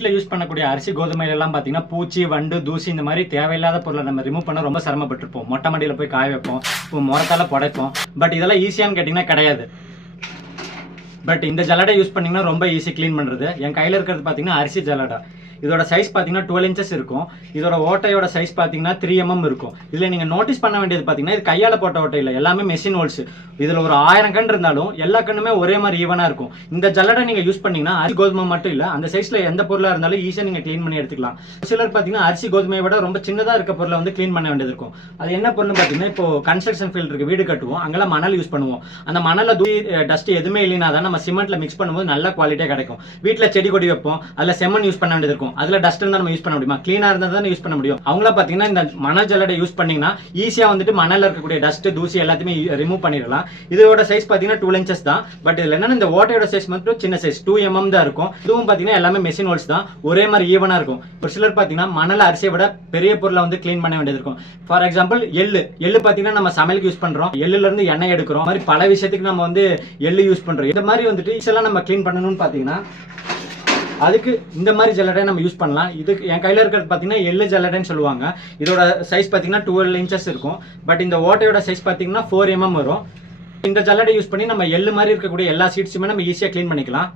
வீட்டில் யூஸ் பண்ணக்கூடிய அரிசி கோதுமையிலலாம் பார்த்தீங்கன்னா பூச்சி வண்டு தூசி இந்த மாதிரி தேவையில்லாத பொருளை நம்ம ரிமூவ் பண்ண ரொம்ப சிரமப்பட்டிருப்போம். மொட்டை மாடியில் போய் காய வைப்போம், இப்போ முறத்தால புடைப்போம். பட் இதெல்லாம் ஈஸியான்னு கேட்டிங்கன்னா கிடையாது. பட் இந்த ஜல்லடை யூஸ் பண்ணிங்கன்னா ரொம்ப ஈஸி க்ளீன் பண்ணுறது. என் கையில் இருக்கிறது பார்த்தீங்கன்னா அரிசி ஜல்லடை. இதோட சைஸ் பார்த்தீங்கன்னா 12 inches இருக்கும். இதோட ஓட்டையோட சைஸ் பார்த்தீங்கன்னா 3 mm இருக்கும். இதில் நீங்கள் நோட்டீஸ் பண்ண வேண்டியது பார்த்தீங்கன்னா இது கையால் போட்ட ஓட்டை இல்லை, எல்லாமே மெஷின் ஹோல்ஸ். இதில் ஒரு 1000 கண் இருந்தாலும் எல்லா கண்ணுமே ஒரே மாதிரி ஈவனாக இருக்கும். இந்த ஜல்லடை நீங்கள் யூஸ் பண்ணீங்கன்னா அரிசி கோதுமை மட்டும் இல்லை, அந்த சைஸில் எந்த பொருளாக இருந்தாலும் ஈஸியாக நீங்கள் க்ளீன் பண்ணி எடுத்துக்கலாம். சிலர் பார்த்தீங்கன்னா அரிசி கோதுமையை விட ரொம்ப சின்னதாக இருக்க பொருளை வந்து க்ளீன் பண்ண வேண்டியது இருக்கும். அது என்ன பொருள்னு பார்த்தீங்கன்னா இப்போ கன்ஸ்ட்ரக்ஷன் ஃபீல்டு இருக்குது, வீடு கட்டுவோம், அங்கெல்லாம் மணல் யூஸ் பண்ணுவோம். அந்த மணலில் டஸ்ட் எதுவுமே இல்லைனா தான் நம்ம சிமெண்ட்டில் மிக்ஸ் பண்ணும்போது நல்ல குவாலிட்டியாக கிடைக்கும். வீட்டில் செடி கொடி வைப்போம், அதில் செம்மண் யூஸ் பண்ண வேண்டியது இருக்கும். அதில் டஸ்ட் இருந்தால் யூஸ் பண்ண முடியுமா? கிளீனா இருந்தா தான் யூஸ் பண்ண முடியும். அவங்கள பாத்தீங்கன்னா இந்த மணல் ஜல்லடை யூஸ் பண்ணீங்கன்னா ஈஸியா வந்துட்டு மணல்ல இருக்கக்கூடிய டஸ்ட் தூசி எல்லாத்தையுமே ரிமூவ் பண்ணிடலாம். இதோட சைஸ் பாத்தீங்கன்னா 12 inches தான். பட் இதுல என்னன்னா இந்த ஓட்டையோட சைஸ் மட்டும் சின்ன சைஸ் 2 mm தான் இருக்கும். இதுவும் பாத்தீங்கன்னா எல்லாமே மெஷின் ஹோல்ஸ் தான், ஒரே மாதிரி ஈவனா இருக்கும். ஒரு சிலர் பாத்தீங்கன்னா மணல் அரிசியை விட பெரிய பொருளை வந்து கிளீன் பண்ண வேண்டியது இருக்கும். ஃபார் எக்ஸாம்பிள் எள்ளு பாத்தீங்கன்னா நம்ம சமையலுக்கு யூஸ் பண்றோம், எள்ளுல இருந்து எண்ணெய் எடுக்கிறோம், மாதிரி பல விஷயத்துக்கு நம்ம வந்து எள்ளு யூஸ் பண்றோம். இந்த மாதிரி வந்துட்டு இதெல்லாம் நம்ம கிளீன் பண்ணணும்னு பாத்தீங்கன்னா அதுக்கு இந்த மாதிரி ஜல்லடை நம்ம யூஸ் பண்ணலாம். இதுக்கு என் கையில் இருக்கிறது பார்த்தீங்கன்னா எள்ளு ஜல்லடைன்னு சொல்லுவாங்க. இதோட சைஸ் பார்த்தீங்கன்னா 12 inches இருக்கும். பட் இந்த ஓட்டையோட சைஸ் பார்த்தீங்கன்னா 4 mm வரும். இந்த ஜல்லடை யூஸ் பண்ணி நம்ம எள்ளு மாதிரி இருக்கக்கூடிய எல்லா சீட்ஸுமே நம்ம ஈஸியாக க்ளீன் பண்ணிக்கலாம்.